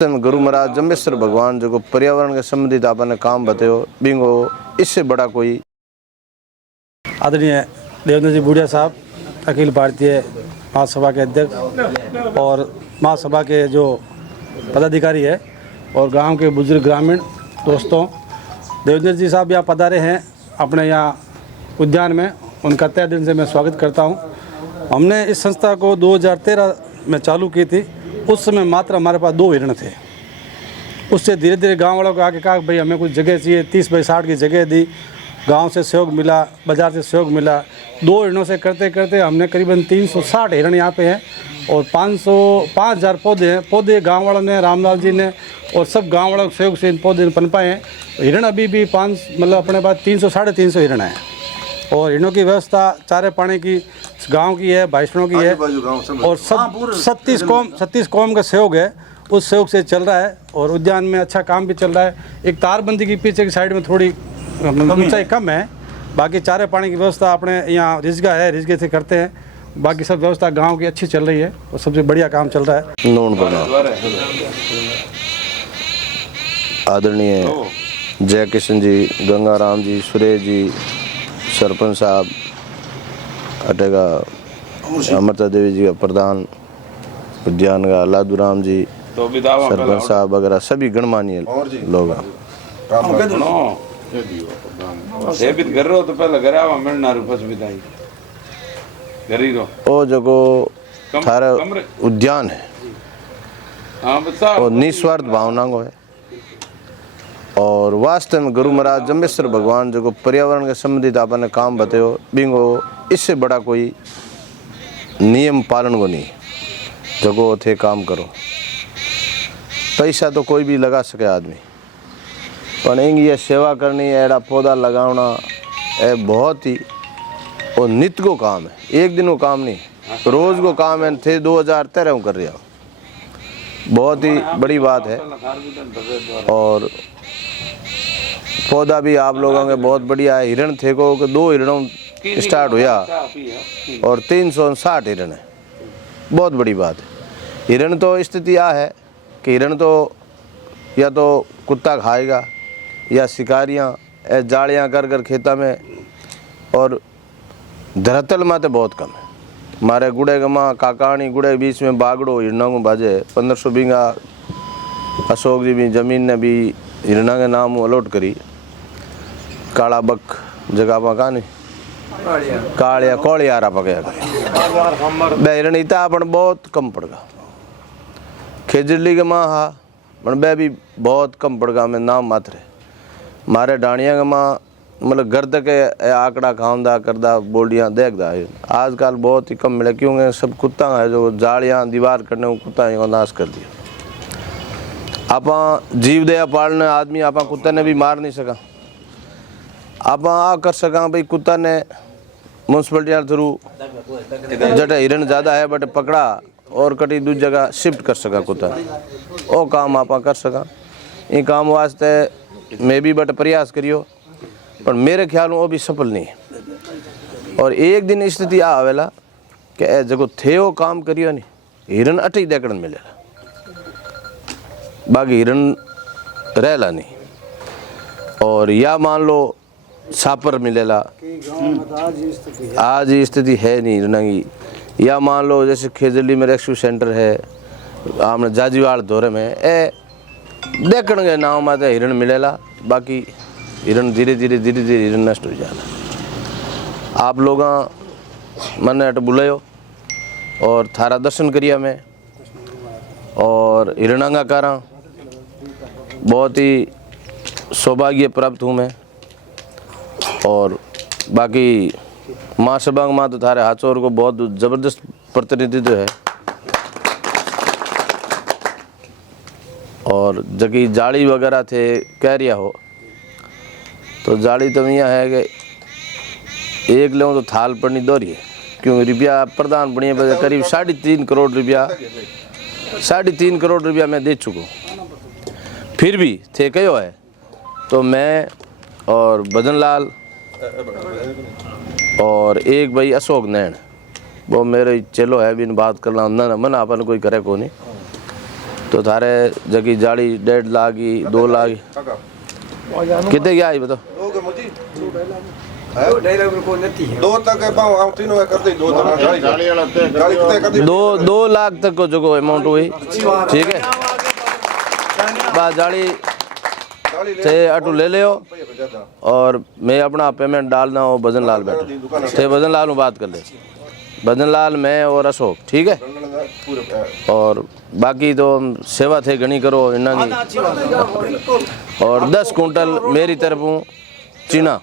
गुरु महाराज जम्बेश्वर भगवान जो पर्यावरण के संबंधित आपने काम बताओ बिंगो इससे बड़ा कोई। आदरणीय देवेंद्र जी बूढ़िया साहब, अखिल भारतीय महासभा के अध्यक्ष और महासभा के जो पदाधिकारी है और गांव के बुजुर्ग ग्रामीण दोस्तों, देवेंद्र जी साहब यहाँ पधारे हैं अपने यहाँ उद्यान में, उनका तहे दिल से मैं स्वागत करता हूँ। हमने इस संस्था को 2013 में चालू की थी। उस समय मात्र हमारे पास 2 हिरण थे। उससे धीरे धीरे गांव वालों को आके कहा भाई हमें कुछ जगह चाहिए। 30 बाई 60 की जगह दी, गांव से सहयोग मिला, बाज़ार से सहयोग मिला। 2 हिरणों से करते करते हमने करीबन 360 हिरण यहाँ पे हैं और 5000 पौधे हैं। पौधे गांव वालों ने, रामलाल जी ने और सब गांव वालों के सहयोग से इन पौधे पनपाए हैं। हिरण अभी भी अपने पास 300 साढ़े 300 हिरण हैं और हिरणों की व्यवस्था चारे पानी की गांव की है, भाईसणों की है और सब 36 कौम का सहयोग है। उस सहयोग से चल रहा है और उद्यान में अच्छा काम भी चल रहा है। एक तारबंदी की पीछे की साइड में थोड़ी ऊंचाई कम है, बाकी चारे पानी की व्यवस्था अपने यहाँ रिजगा है, रिजगे से करते हैं। बाकी सब व्यवस्था गांव की अच्छी चल रही है और सबसे बढ़िया काम चल रहा है। आदरणीय जय किशन जी, गंगाराम जी, सुरेश जी, सरपंच साहब, अटेगा अमृता देवी जी का प्रधान उद्यान का लादूराम जी, सरपंच साहब वगैरह सभी गणमान्य लोग। वो जो थारा उद्यान है वो निस्वार्थ भावना को है और वास्तव में गुरु महाराज जम्बेश्वर भगवान जो पर्यावरण के संबंधित आपने काम बताओ बिंगो इससे बड़ा कोई नियम पालन को नहीं जो थे काम करो। पैसा तो कोई भी लगा सके आदमी, पर ये सेवा करनी, एड़ा पौधा लगाना ये बहुत ही और नित्य को काम है, एक दिन को काम नहीं, रोज को काम है। थे 2013 कर रहा, बहुत ही बड़ी बात है। और पौधा भी आप लोगों के बहुत बढ़िया है। हिरण थे को 2 हिरणों स्टार्ट हुआ और 360 हिरण है, बहुत बड़ी बात है। हिरण तो स्थिति यह है कि हिरण तो या तो कुत्ता खाएगा या शिकारियाँ जालियाँ कर कर खेता में, और धरातल में तो बहुत कम है। हमारे गुड़े गमा काकाणी गुड़े बीच में बागड़ो हिरणों को बाजे 1500 बीघा अशोक जी भी जमीन ने भी हिरणा के नाम अलॉट करी। काला बक जगह पर कहा नहीं कालिया कोलियारा पकया बे हिरण इता अपन बहुत कम पड़गा। खेजरली के माँ हा पण बे भी बहुत कम पड़गा में नाम मात्र है। मारे डाणिया के माँ मतलब गर्द के आंकड़ा खाऊंदा करदा बोलियाँ देखदा है आजकल बहुत ही कम मिले, क्योंकि सब कुत्ता है जो जालियाँ दीवार करने को कुत्ता को नाश कर दिया। आप जीव दया पालने आदमी आप कुत्ता ने भी मार नहीं सका। आप आ कर सका भाई कुत्ता ने म्यूनसिपलिटी थ्रू जट हिरण ज़्यादा है बट पकड़ा और कटी दूसरी जगह शिफ्ट कर सका कुत्ता, वो काम आप कर सका। ये काम वास्ते मैं भी बट प्रयास करियो, पर मेरे ख्याल में वो भी सफल नहीं है। और एक दिन स्थिति आ आवेला कि ए जगो थे वो काम करियो नहीं, हिरण अटी देखण मिलेला, बाकी हिरण रहेला नहीं। और या मान लो सापर मिलेला, आज स्थिति है नहीं हिरण की। या मान लो जैसे खेजली में रेस्क्यू सेंटर है, आमने जाजीवाड़ दौरे में ए देखण के नाव में हिरण मिलेला, बाकी हिरण धीरे धीरे हिरण नष्ट हो जाना। आप लोग मैंने अट बुलायो और थारा दर्शन करिया मैं और हिरणांगा कारा बहुत ही सौभाग्य प्राप्त हूँ मैं। और बाकी महासभा में तो थारे हाथोर को बहुत ज़बरदस्त प्रतिनिधित्व है। और जबकि जाली वगैरह थे कह रिया हो तो जाली तो यहाँ है कि एक ले तो थाल पड़नी दो रही है, क्योंकि रुपया प्रदान बढ़िया करीब 3.5 करोड़ रुपया 3.5 करोड़ रुपया मैं दे चुका हूँ। फिर भी थे कहो है तो मैं और भजनलाल और एक भाई अशोक नैन, वो मेरे चलो है भी बात करना ना मन अपन कोई करे को नहीं। तो थारे जगी जाली 1.5 लाख की 2 लाख कितने की आई बताओ? 2 लाख तक को जो अमाउंट हुई, ठीक है। बात जाली से अटू ले लियो और मैं अपना पेमेंट डालना हो भजन लाल बैठा थे, भजन लाल बात कर ले, भजन लाल मैं और अशोक, ठीक है। और बाकी तो सेवा थे घनी करो इन्ना की, और 10 कुंटल मेरी तरफों चीना,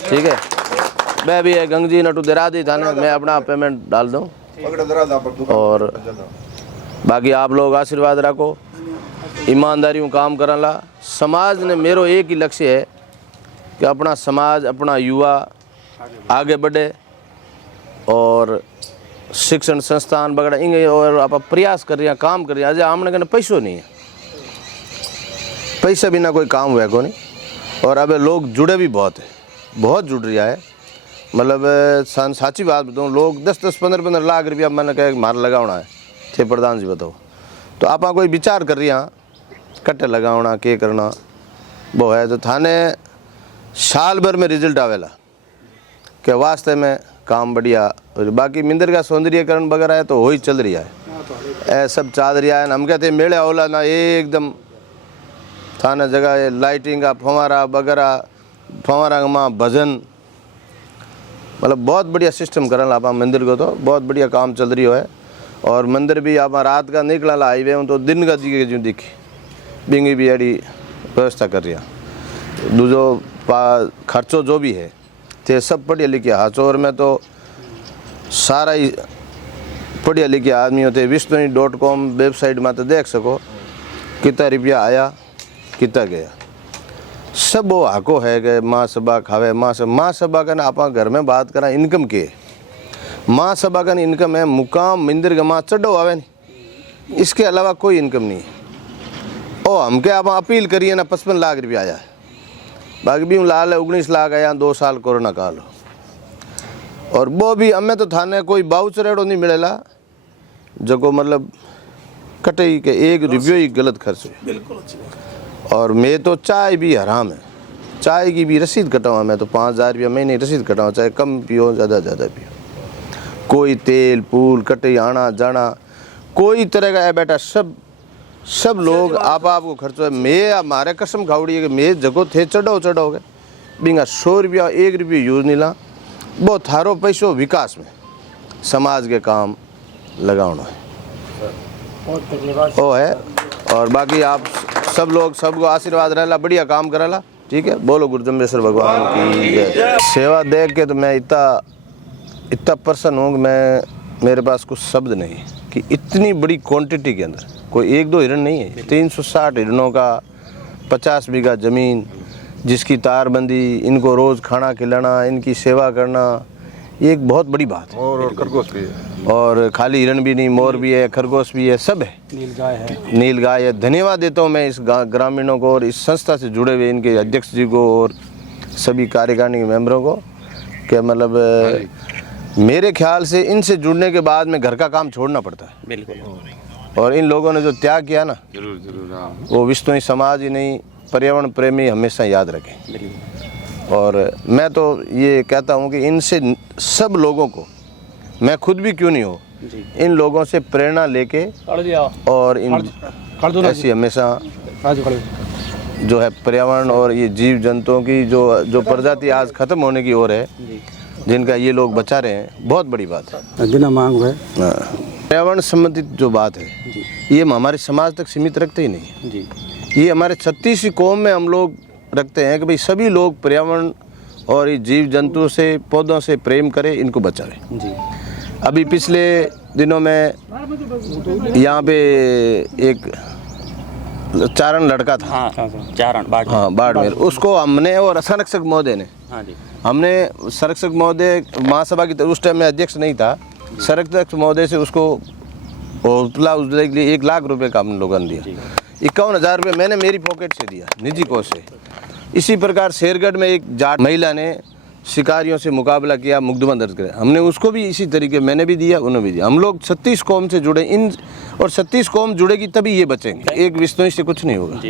ठीक है। मैं भी है गंगजी नटू दरा दी थाने, मैं अपना पेमेंट डाल दूँ। और बाकी आप लोग आशीर्वाद रखो, ईमानदारी काम करला। समाज ने मेरो एक ही लक्ष्य है कि अपना समाज, अपना युवा आगे बढ़े और शिक्षण संस्थान वगैरह इंगे और आप प्रयास कर रहे हैं, काम कर रहे हैं। आज आमने कहने पैसों नहीं है, पैसा बिना कोई काम हुआ को नहीं। और अब लोग जुड़े भी बहुत है, बहुत जुड़ रहा है। मतलब साची बात बताऊँ, लोग 10-10, 15-15 लाख रुपया मैंने कहा मार लगाना है थे प्रधान जी बताओ। तो आप कोई विचार कर रही हैं कट्टे लगाना के करना वो है, तो थाने साल भर में रिजल्ट आवेला के वास्ते में काम बढ़िया। बाकी मिंदर का सौंदर्यकरण वगैरह है तो हो ही चल रहा है, ऐ सब चाल रहा है। हम कहते हैं मेले ओला ना एकदम थाने जगह लाइटिंग का फवारा वगैरह, फवारा में भजन, मतलब बहुत बढ़िया सिस्टम करल आप मंदिर को, तो बहुत बढ़िया काम चल रही है। और मंदिर भी आप रात का निकला हाईवे हूँ तो दिन का जी जो दिखी बिंगी भी अड़ी व्यवस्था कर रहा। दूजो खर्चो जो भी है ते सब पढ़िया लिखे हाचोर में तो सारा ही पढ़िया लिखे आदमी होते। विष्णु.com वेबसाइट में तो देख सको कितना रुपया आया कितना गया, सब वो हाको है कि माँ सभा खावे। माँ सभा का आप घर में बात करा इनकम के, माँ सभा का इनकम है मुकाम मंदिर का माँ चढ़ो आवे नहीं, इसके अलावा कोई इनकम नहीं है। ओ हम क्या आप अपील करिए ना 55 लाख रुपया आया है, बाकी भी लाल है 19 लाख आया 2 साल कोरोना काल। और वो भी हमें तो थाने कोई बाउचर एडो नहीं मिलेला जो को मतलब कटे के 1 रुपये ही गलत खर्च हुए। और मैं तो चाय भी हराम है, चाय की भी रसीद कटाऊँ मैं तो 5000 रुपया महीने रसीद कटाऊँ, चाहे कम पियो ज़्यादा पियो। कोई तेल पूल कटे आना जाना कोई तरह का है बेटा, सब लोग आपको खर्चो है। मैं हमारे कसम खावड़ी है कि मैं जगो थे चढ़ोगे बिंगा 100 रुपया 1 रुपये यूज़ नहीं ला। वो थारो पैसों विकास में समाज के काम लगाना है वो है। और बाकी आप सब लोग सबको आशीर्वाद रहला, बढ़िया काम करला, ठीक है। बोलो गुरु जम्बेश्वर भगवान की जय। सेवा देख के तो मैं इतना प्रसन्न हूँ कि मेरे पास कुछ शब्द नहीं कि इतनी बड़ी क्वांटिटी के अंदर कोई 1-2 हिरण नहीं है, 360 हिरणों का 50 बीघा ज़मीन, जिसकी तारबंदी, इनको रोज़ खाना खिलाना, इनकी सेवा करना, ये एक बहुत बड़ी बात है। और खरगोश भी है, और खाली हिरण भी नहीं, मोर भी है, खरगोश भी है, सब है, नील गाय है। धन्यवाद देता हूँ मैं इस ग्रामीणों को और इस संस्था से जुड़े हुए इनके अध्यक्ष जी को और सभी कार्यकारिणी मेंबरों को, कि मतलब मेरे ख्याल से इनसे जुड़ने के बाद में घर का काम छोड़ना पड़ता है। बिल्कुल। और इन लोगों ने जो त्याग किया ना, जरूर वो विश्नोई समाज ही नहीं, पर्यावरण प्रेमी हमेशा याद रखें। और मैं तो ये कहता हूँ कि इनसे सब लोगों को, मैं खुद भी क्यों नहीं हो, इन लोगों से प्रेरणा लेके और इन ऐसी हमेशा जो है पर्यावरण और ये जीव जंतुओं की जो प्रजाति आज खत्म होने की ओर है, जिनका ये लोग बचा रहे हैं, बहुत बड़ी बात है। बिना मांग है पर्यावरण संबंधित जो बात है ये हम हमारे समाज तक सीमित रखते ही नहीं जी। ये हमारे 36 कौम में हम लोग रखते हैं कि भाई सभी लोग पर्यावरण और ये जीव जंतु से, पौधों से प्रेम करें, इनको बचावें जी। अभी पिछले दिनों में यहाँ पे एक चारण लड़का था, चारण बाड़मेर, उसको हमने और संरक्षक महोदय ने, हमने संरक्षक महोदय महासभा की उस टाइम में अध्यक्ष नहीं था, संरक्षक महोदय से उसको होटला उसके लिए 1 लाख रुपए का हम लोगों ने दिया। 51,000 रुपये मैंने मेरी पॉकेट से दिया, निजी कोष से। इसी प्रकार शेरगढ़ में एक जाट महिला ने शिकारियों से मुकाबला किया, मुकदमा दर्ज किया। हमने उसको भी इसी तरीके मैंने भी दिया, उन्होंने भी दिया। हम लोग 36 कौम से जुड़े इन और 36 कौम जुड़ेगी तभी ये बचेंगे। एक विश्नोई से कुछ नहीं होगा।